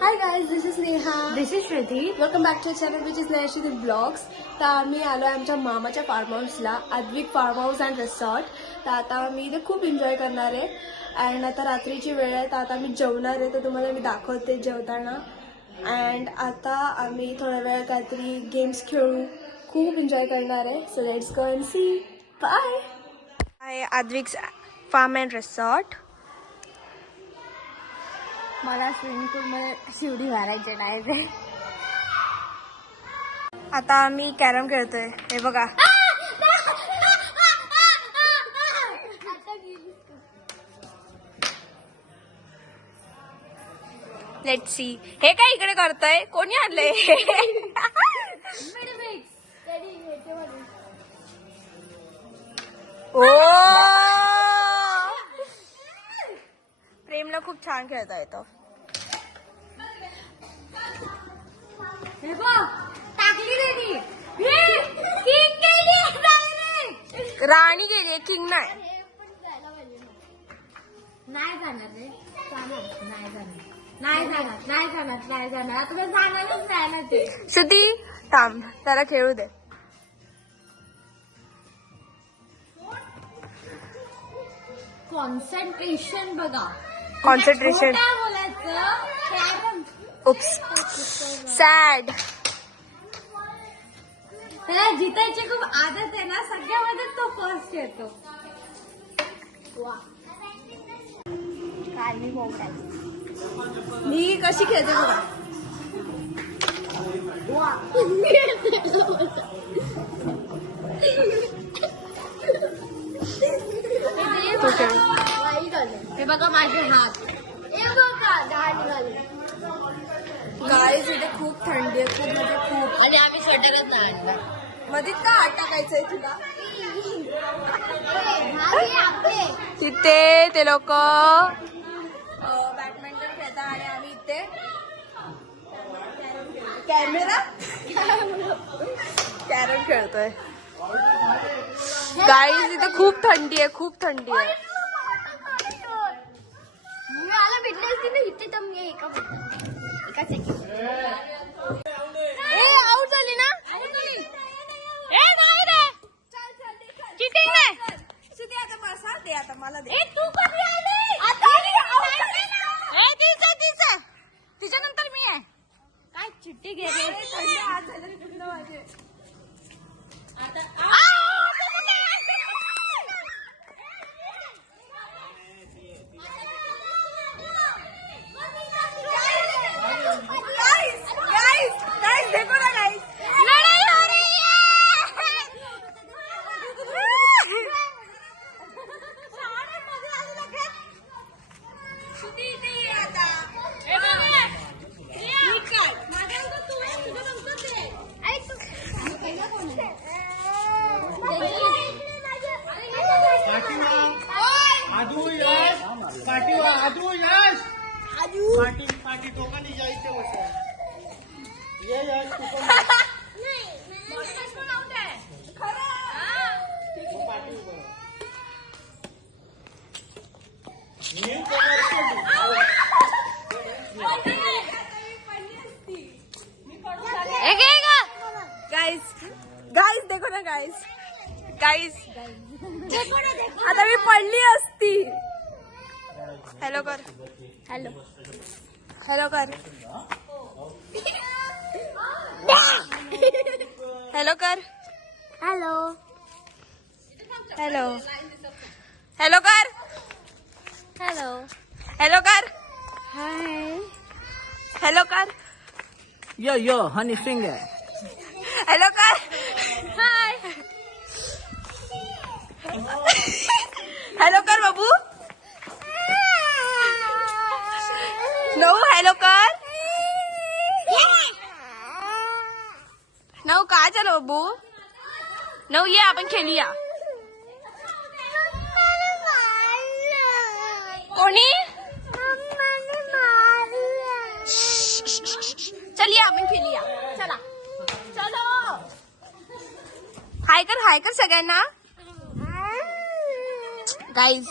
Hi guys, this is Neha. This is Shruti. Welcome back to our channel which is Nayashidi Vlogs. तर आम्ही आलो आमच्या मामाच्या farm हाऊसला, Advik farm house and resort. तर आता मी इथे खूप एन्जॉय करणार आहे. अँड आता रात्रीची वेळ आहे, तर आता मी जेवणार आहे, तर तुम्हाला मी दाखवते जेवताना. अँड आता आम्ही थोडा वेळ काहीतरी गेम्स खेळू, खूप एन्जॉय करणार आहे. So let's go and see. Bye. आहे अद्विक फार्म अँड रिसॉर्ट. मला स्विमिंग पूल मध्ये शिवडी मारायचे नाही. आता आम्ही कॅरम खेळतोय. हे बघा, लेट्स सी. हे काय इकडे करतोय, कोणी आणलंय? ओ, प्रेमला खूप छान खेळता येतं. राणी गेली, किंग नाही. नाही जाणार रे, नाही जाणार आता मी जाणारच नाही ना ते. श्रुती थांब, त्याला खेळू दे. कॉन्सन्ट्रेशन बघा, कॉन्सन्ट्रेशन. काय बोलायचं? Oops, sad. त्याला जितायची खूप आदत आहे ना, सगळ्यामध्ये तो फर्स्ट येतो. मी कशी खेळते बघा. हे बघा माझे हात, हे बघा डाळ निघाले. गाईज इथे खूप थंडी आहे, खूप म्हणजे खूप. आणि आम्ही स्वेटरच नाही आणला. मध्ये का आत टाकायचंय तुला? तिथे ते लोक बॅडमिंटन खेळतात आणि आम्ही इथे कॅरम खेळतोय. गाईज इथे खूप थंडी आहे, खूप थंडी आहे. मला भेटले असते ना इथे, तर मी एका सेकंड आउट झाली ना. चिटिंग नाही. सुधी आता बसा, दे आता मला दे. तू कधी आली? तिच्यानंतर मी आहे. काय चिट्टी गेली? गाइस देखो ना गाइस, लड़ाई हो रही है. पाठी टोकाने जायचं होतं. ये गाइस देखो ना गाइस, आता मी पडली असती. हॅलो कर, हॅलो कर, हॅलो कर, हॅलो कर, हॅलो कर, हाय. हॅलो कर, यो हनी फिंगर. हॅलो कर, हाय. हॅलो कर बाबू. नऊ हॅलो कर. नऊ काय झालं बाबू? नऊ ये आपण खेळूया. कोणी? चल ये आपण खेळूया. चला चलो. हाय कर सगळ्यांना. गाईज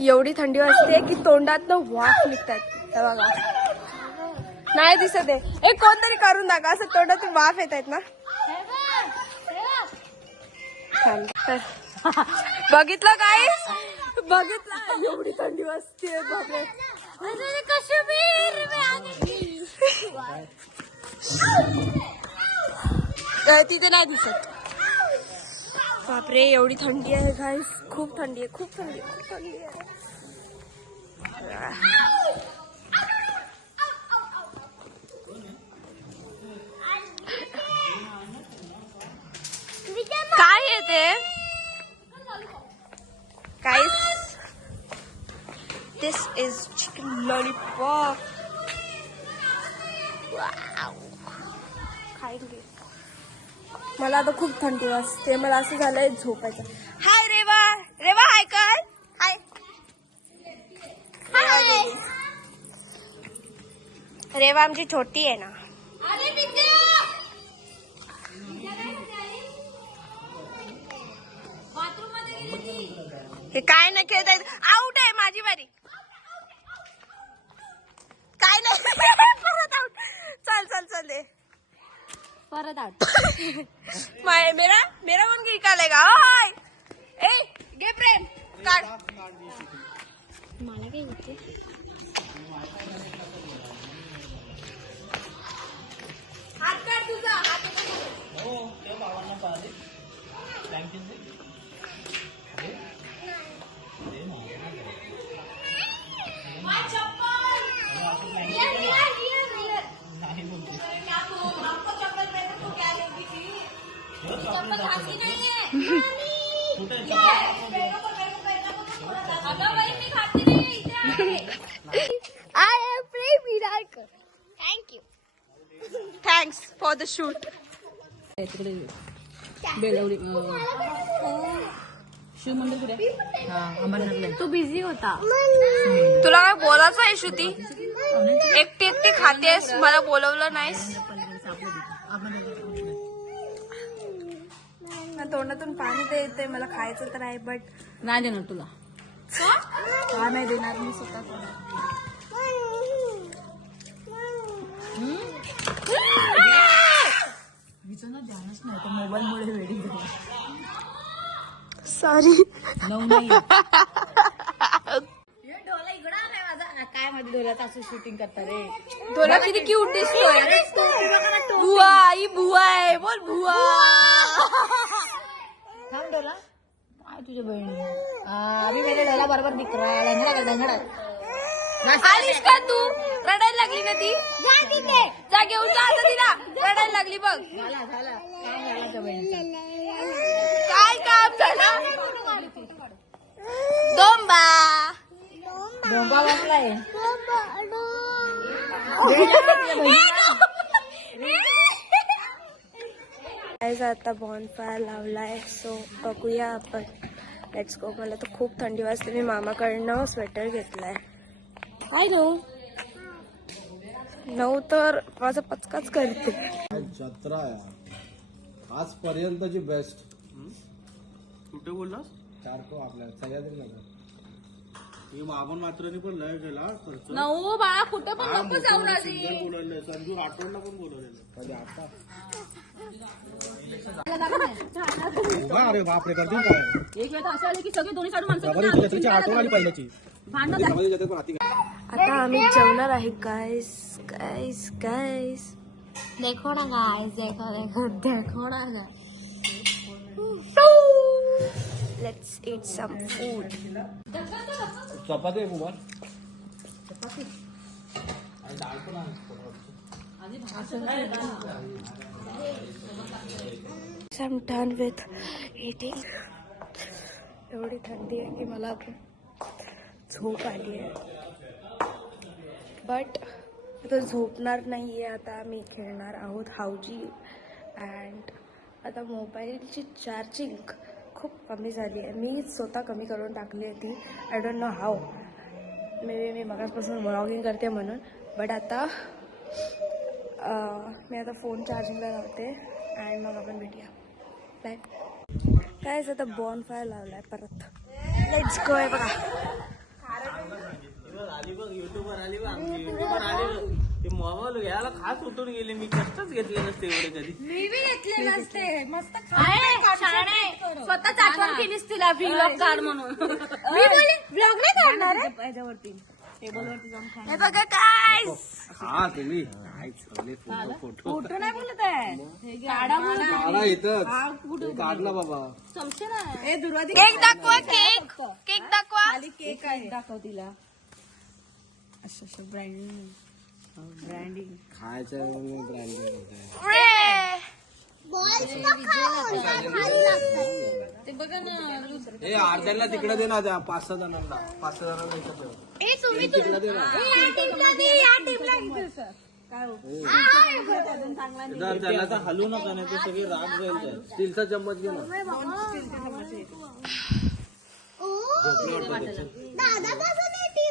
एवढी थंडी वाजते की तोंडात वाफ निघतात. बघा नाही दिसत आहे. एक कोणतरी करून दाखवा. असं तोंडातून वाफ येत आहेत ना. बघितलं काय? बघितलं एवढी थंडी वाजते. बापरे. तिथे नाही दिसत. बापरे एवढी थंडी आहे गाईस. खूप थंडी आहे. खूप थंडी आहे. खूप थंडी आहे. काय येते गाईस? दिस इज चिकन लॉलीपॉप. खाएंगे. मला आता खूप थंडी वाजते. मला असं झालंय झोपायचं. हाय रेवा. रेवा हाय कर. हाय. रेवा आमची छोटी आहे ना. हे काय नाही खेळता येत. आउट आहे. माझी बारी. काय नाही. परत आउट. चल चल चल दे परत आउट. मेरा कोण निकालेगा? हाय ए घे प्रेम काढ. मला काय होते? हात काढ तुझा. हात हो ते बाबांना पाहिजे बँकेत नाही बोलते. I am Prem Vidarkar. Thank you. Thanks for the shoot. Belwadi Shiv मंदिर कुठे? हा अंबरनाथला. तू बिझी होता. तुला काय बोलायचं आहे श्रुती? एकटी एकटी खातेस. मला बोलवलं नाहीस. तोंडातून पाणी ते येते. मला खायचं तर आहे बट नाही देणार तुला. का नाही देणार मी स्वतः. ध्यानच नाही तर मोबाईल मुळे वेडिंग सॉरी. नऊ नाही काय मध्ये डोल्यात असं शूटिंग करता रे. तुला किती क्यूट दिसतोय. बुवा आई बुवा आहे. बोल बुवा. थांब डोला काय तुझ्या बहिणी अभी मेरे डोला बरोबर दिख रहा है. लंगडा कर लंगडा. आलीस का तू? रडायला लागली का ती? जा घेऊन जा आता तिला. रडायला लागली बघ. झाला झाला काम झाला त्या बहिणीचा. काय काम झालं? डोंबा. डोंबा बसलाय. आता बॉनफायर लावलाय. सो बघूया आपण. Let's go. मला तर खूप थंडी वाजते. मी मामाकडनं स्वेटर घेतलाय. काय नऊ तर माझा पचकाच करते. जत्रा आहे आजपर्यंतची बेस्ट. कुठे बोललास? चार तो आपल्या सह्याद्री नगर. मी मागून मात्राने पण लय गेला खर्च. नऊ बाळा कुठं पण नको जाऊन आधी. बोलवलंय संजू राठोडला पण बोलवलेलं. कधी आता अरे बापरे गर्दी काय. एक वेळ तर असं आलं की सगळे दोन्ही साईड माणसं जबरी जत्रेची आठवण आली पहिल्याची. भांडणं जत्रेत पण आती आता आम्ही जेवणार आहे. गाईस गाईस गाईस देखो ना गाइस. देखो देखो देखो ना guys. Let's eat some food. चपाती आहे Kumar. I'm done with eating. एवढी थंडी आहे की मला झोप आली आहे. बट आता झोपणार नाही आहे. आता आम्ही खेळणार आहोत हाऊजी. अँड आता मोबाईलची चार्जिंग खूप कमी झाली आहे. मी स्वतः कमी करून टाकली होती. I don't know how. मे मी मगासपासून व्लॉगिंग करते म्हणून. बट आता मी आता फोन चार्जिंगला लावते अँड मग आपण भेटूया. बाय. कायच आता बॉनफायर लावलाय परत. Let's go. आहे बघा आली बघ युट्यूबवर आली बघ. युट्यूबवर आली बघ. ते मोबाईल घ्यायला खास उठून गेले मी कष्टच घेतले नसते एवढे कधी मी बी घेतले नसते मस्त स्वतःच आठवण केलीस तिला व्लॉग काढ म्हणून मी बोली ब्लॉग नाही काढणार आहे याच्यावरती टेबलवरती जाऊन हे बघा काय हा तुम्ही काय चालले फोटो फोटो नाही बोलत आहे काढा बोलत काढा इथं काढला बाबा ए दुर्वादी केक दाखवा केक केक दाखवा खाली केक आहे दाखव तिला असं ब्रँडिंग खायचं ब्रँडिंग ते बघा ना हे अर्ध्याला तिकडे दे ना त्या 5-6 जणांना 5-6 जणांना इथं ठेव. तिकडे दे ना इधर त्याला तर हलवू नका नाही ते सगळे राग जाईल स्टीलचा चम्मच घे ना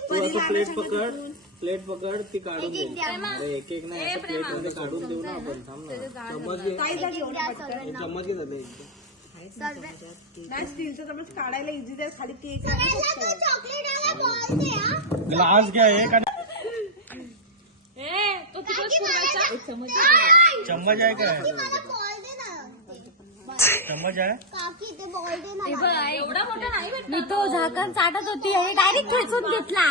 तू असं प्लेट पकड ती काढून दे अरे एक एक नाही असं प्लेट मध्ये काढून देऊ ना आपण थांब ना चम्मच घे चम्मच घे झाले नाही स्टीलचं चमच काढायला इझी आहे खाली केक ग्लास घ्या एक आणि तो तिकडे पुरवायचा चम्मच आहे काय चम्मच आहे एवढा मोठा नाही मी तो झाकण चाटत होती आणि डायरेक्ट खेचून घेतला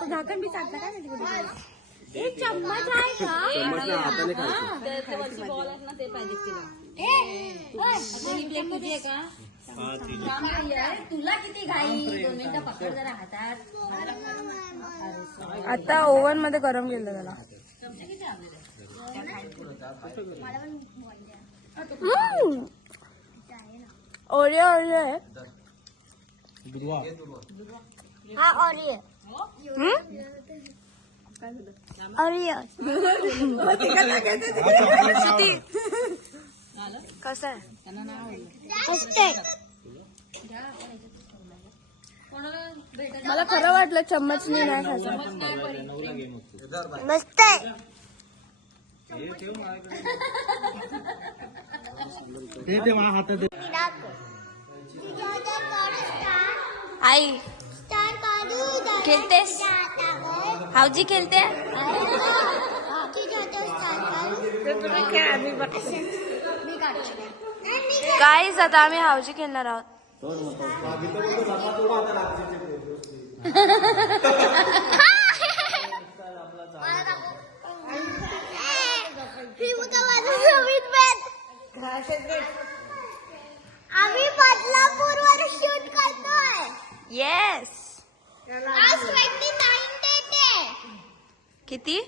तो झाकण बी चाटला काय माहिती एक चम्मच आहे चम्मच हाताने खायचं बॉल आहेत ना ते पाहिजे तिला तुझी का हा ठीक आहे तुला किती घाई 2 मिनिटं पकड जरा हातात आता ओव्हन मध्ये गरम केलं त्याला ओरिओ ओरिओ आहे दुर्वा हा ऑरिओ ऑरिओ कसं आहे मला खरं वाटलं चम्मचनी नाही खायचं मस्त आहे ते मला हातात दे. आई खेलतेस हावजी खेलते गाईज आता आम्ही हावजी खेळणार आहोत आम्ही बदलापूरवर शूट करतोय येस आज 29 डेट आहे किती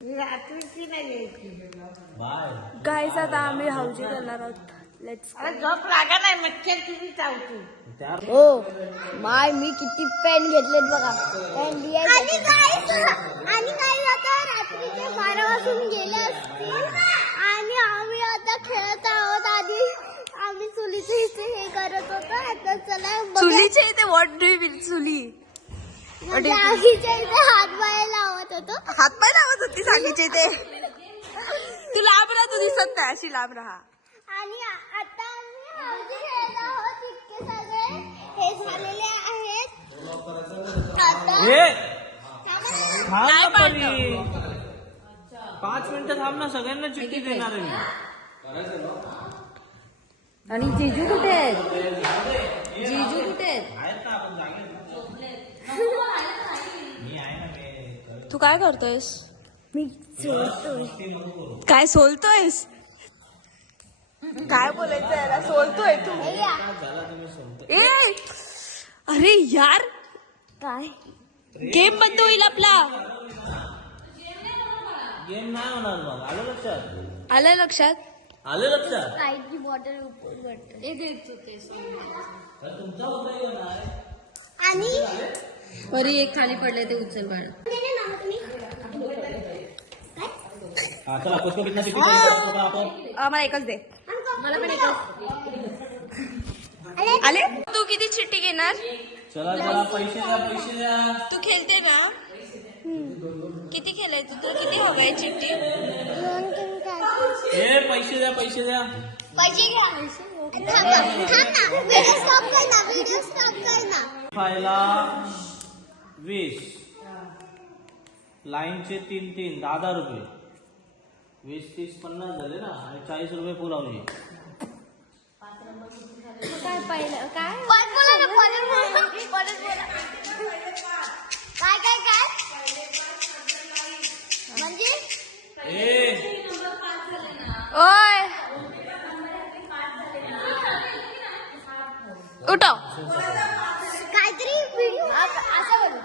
29 गाईज आता आम्ही हावजी खेळणार आहोत लेट्स हो माय मी किती पेन घेतलेत बघा आणि काय आता रात्रीचे 12 वाजून गेले असतील आणि आम्ही आता खेळत आहोत आधी आम्ही चुलीचे इथे हे करत होतो आता चला चुलीच्या इथे व्हॉट डू यू मीन चुली म्हणजे आगीच्या इथे हात बाहेर लावत होतो हातपाय लावत होती सांगीच्या इथे तू लांब राहा तू दिसत नाही अशी लांब राहा आणि आता आम्ही हळदी खेळत आहोत इतके सगळे हे झालेले आहेत आता नाही पाडलं 5 मिनिटं थांब ना सगळ्यांना चिठ्ठी देणार आहे मी आणि जिजू कुठे आहेत जिजू कुठे आहेत तू काय करतोयस काय सोलतोयस काय बोलायचं याला सोलतोय तू ए अरे यार काय गेम बंद होईल आपला गेम नाही होणार मग आलं लक्षात आलं लक्षात आलं लक्षात स्प्राईटची बॉटल उघडते आणि परी एक खाली पडले ते उचल बाळ हा चला पुष्प कितना चिठ्ठी पाहिजे आपण मला एकच दे मला पण आले तू किती चिट्टी घेणार चला चला पैसे द्या तू खेळते ना किती खेळायचं तुला किती हवंय चिट्टी ए पैसे द्या पैसे घ्या थांब ना व्हिडिओ स्टॉप कर ना खायला 20. लाईनचे 3 10 रुपये. 20 30 50 झाले ना आणि 40 रुपये फुल हाऊजी. काय पहिलं काय परत बोला ना, परत बोला. काय काय काय म्हणजे ओय उठो. काहीतरी व्हिडिओ असं बोलू.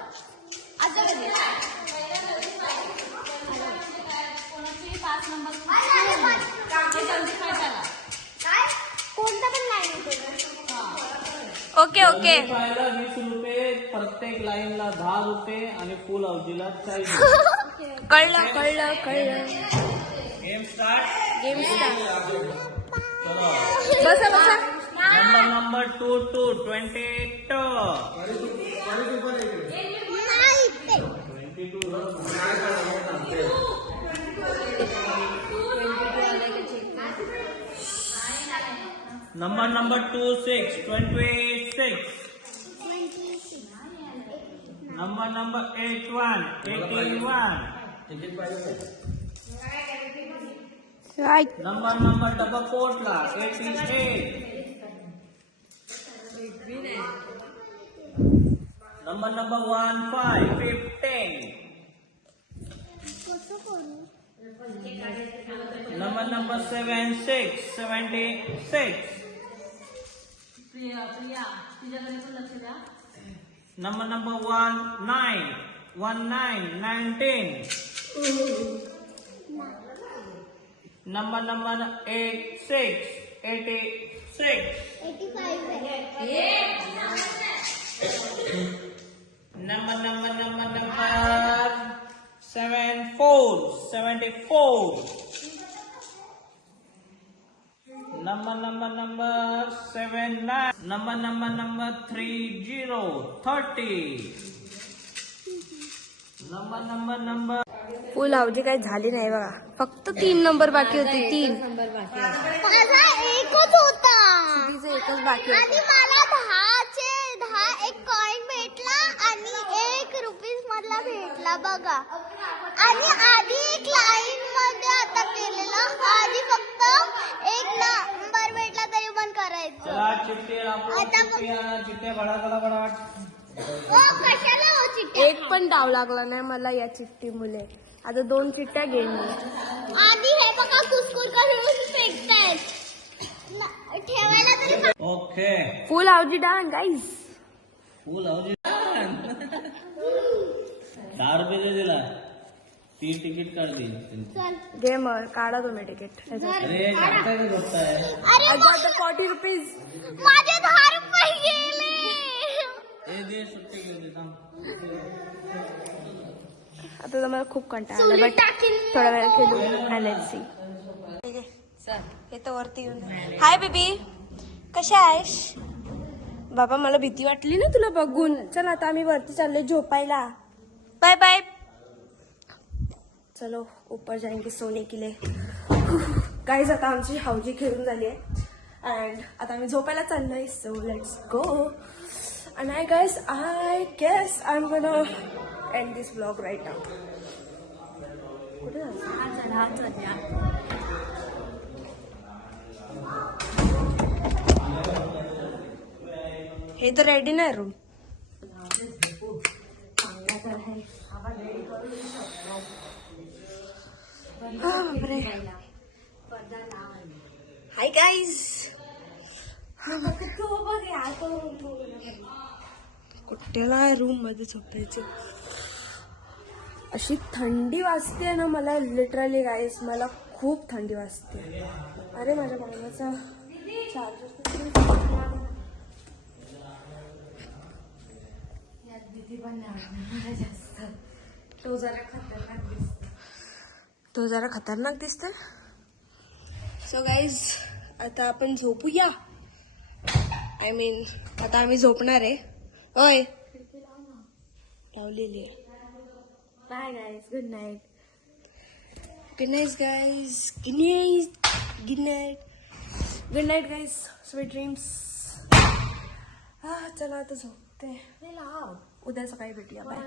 काय कोणता पण लाईन होतो. Okay okay. पाहायला 20 रुपये, प्रत्येक लाईनला 10 रुपये आणि फुल हाऊजीला 40 रुपये. कळलं. Game start. Game start. चलो. बसा. Number 2 to 28. नाही ते. 22. Number 26. 26. Number 81. 81. Right. Number double Kotla 88. Number 15. Number 76. 76. Number 19. 19. Number 86. 86. 85 Number 74. 74. Number 79. Number 30. 30. Number फुल हाऊजी काही झाली नाही बघा. फक्त 3 नंबर बाकी होते. 3 माझा एकच होता तिचे एकच बाकी होते. आणि मला 10 एक कॉइन भेटला आणि 1 रुपीज मधला भेटला बघा. आणि आधी एक लाईन मध्ये आता केलेला, आधी फक्त 1 नंबर भेटला तरी पण करायचं. चला चिट्टे बडा. कशाला हो चिट्ट्या? एक पण डाव लागला नाही मला या चिठ्ठी मुले. आता 2 चिठ्ठ्या घेईन मी. आधी हे बघा कुस्कुर करून फेकतायत. ठेवायला तरी ओके. फुल हाऊजी डान गाईज. फुल हाऊजी 10 रुपये दे दिला. 3 तिकीट काढ दी. चल. गेमर काढा तुम्ही तिकीट. अरे काय बघताय. अरे 40 रुपीज. माझे 10 रुपये गेले. दे सुट्टी घेऊ दे थांब. आता तर मला खूप कंटाळा आला. चुलीत बट टाकीन. थोडा वेळ खेळू. Let's see. हे तर वरती येऊन. हाय बेबी, कशा आहेस? बाबा मला भीती वाटली ना तुला बघून. चल आता आम्ही वरती चाललोय झोपायला. Bye bye. चलो ऊपर जाएंगे सोने के लिए. गाईज आता आमची हाऊजी खेळून झाली आहे अँड आता आम्ही झोपायला चाललोय. So let's go. And I guess I'm gonna end this vlog right now. कुठे जायचं? हे तर रेडी नाही रूम. Hi guys. कुठेला रूम मध्ये झोपायचं. अशी थंडी वाजते ना मला. लिटरली गाईस मला खूप थंडी वाजते. अरे माझ्या मामाचा चार्जर तो जरा खतरनाक दिसतोय. सो गाईज आता आपण झोपूया. आय मीन आता आम्ही झोपणार आहे. ओय लावलेली आहे. Bye guys, good night. Good night guys. Good night guys. Sweet dreams. चला आता झोपते. उद्या सकाळी भेटूया बाय.